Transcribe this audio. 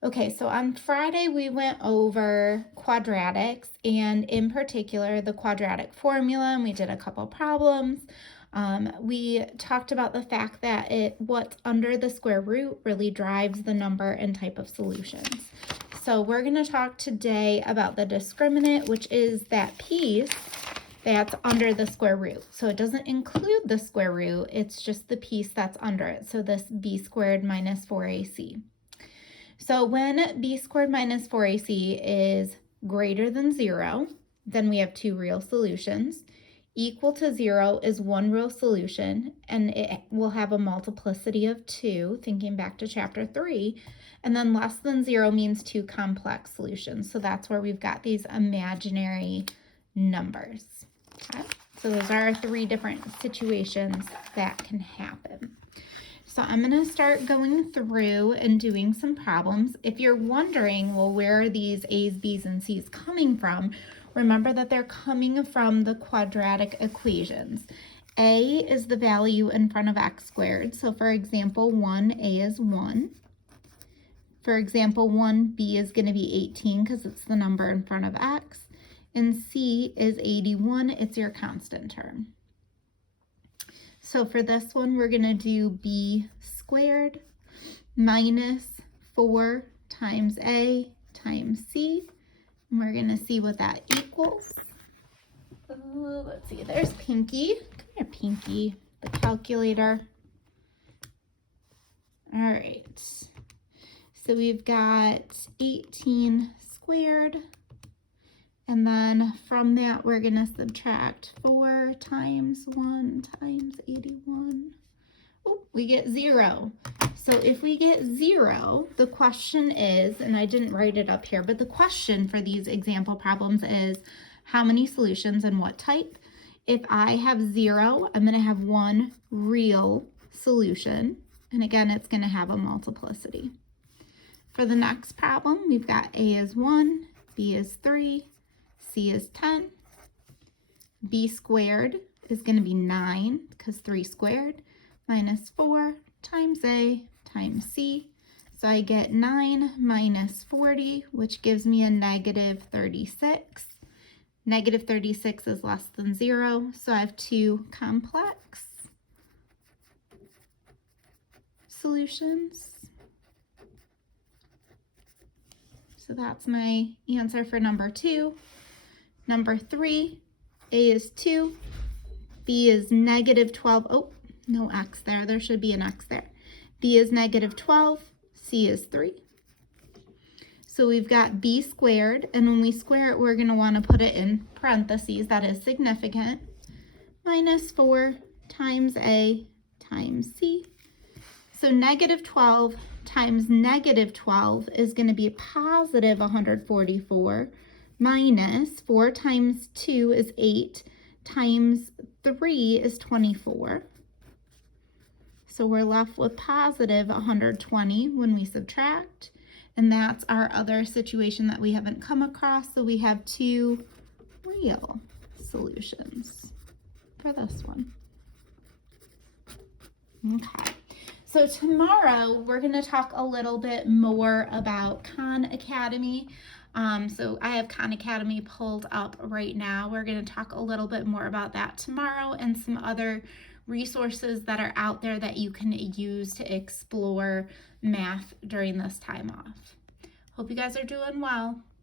Okay, so on Friday we went over quadratics and in particular the quadratic formula, and we did a couple problems. We talked about the fact that what's under the square root really drives the number and type of solutions. So we're going to talk today about the discriminant, which is that piece that's under the square root. So it doesn't include the square root, it's just the piece that's under it. So this b squared minus 4ac. So when b squared minus 4ac is greater than 0, then we have two real solutions. Equal to 0 is one real solution, and it will have a multiplicity of 2, thinking back to chapter 3. And then less than 0 means two complex solutions. So that's where we've got these imaginary numbers. Okay? So those are three different situations that can happen. So I'm going to start going through and doing some problems. If you're wondering, well, where are these A's, B's, and C's coming from? Remember that they're coming from the quadratic equations. A is the value in front of x squared. So for example, 1a is 1. For example, 1b is going to be 18 because it's the number in front of x. And c is 81. It's your constant term. So for this one, we're going to do b squared minus 4 times a times c. And we're going to see what that equals. Let's see, there's Pinky. Come here, Pinky, the calculator. All right. So we've got 18 squared. And then from that, we're going to subtract 4 times 1 times 81. Oh, we get 0. So if we get 0, the question is, and I didn't write it up here, but the question for these example problems is how many solutions and what type? If I have 0, I'm going to have one real solution. And again, it's going to have a multiplicity. For the next problem, we've got A is 1, B is 3, C is 10. B squared is going to be 9 because 3 squared minus 4 times A times C. So I get 9 minus 40, which gives me a negative 36. Negative 36 is less than 0, so I have two complex solutions. So that's my answer for number 2. Number 3, A is 2, B is negative 12. Oh, no x there. There should be an x there. B is negative 12, C is 3. So we've got B squared, and when we square it, we're going to want to put it in parentheses. That is significant. Minus 4 times A times C. So negative 12 times negative 12 is going to be positive 144. Minus 4 times 2 is 8, times 3 is 24. So we're left with positive 120 when we subtract, and that's our other situation that we haven't come across. So we have two real solutions for this one. Okay. So tomorrow we're going to talk a little bit more about Khan Academy. So I have Khan Academy pulled up right now. We're going to talk a little bit more about that tomorrow and some other resources that are out there that you can use to explore math during this time off. Hope you guys are doing well.